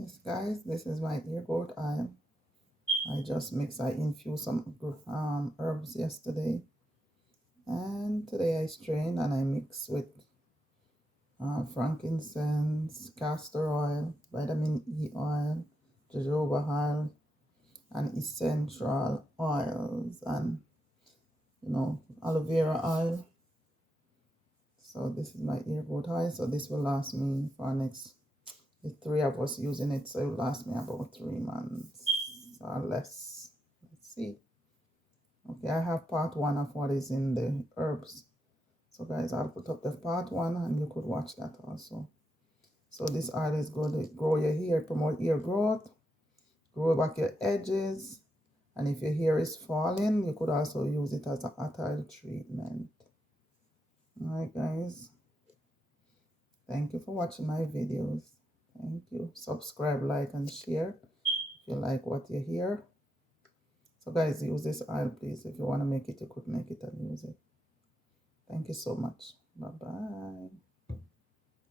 Yes, guys, this is my ear goat oil. I infused some herbs yesterday, and today I strain and I mix with frankincense, castor oil, vitamin E oil, jojoba oil, and essential oils, and aloe vera oil. So this is my ear goat oil. So this will last me for next. The three of us using it, so it will last me about 3 months or less. Let's see. Okay, I have part one of what is in the herbs. So guys, I'll put up the part one and you could watch that also. So this oil is going to grow your hair, promote ear growth, grow back your edges, and if your hair is falling, you could also use it as a hot oil treatment. Alright guys, thank you for watching my videos. Thank you. Subscribe, like, and share if you like what you hear. So guys, use this oil please. If you want to make it, you could make it and use it. Thank you so much. Bye bye.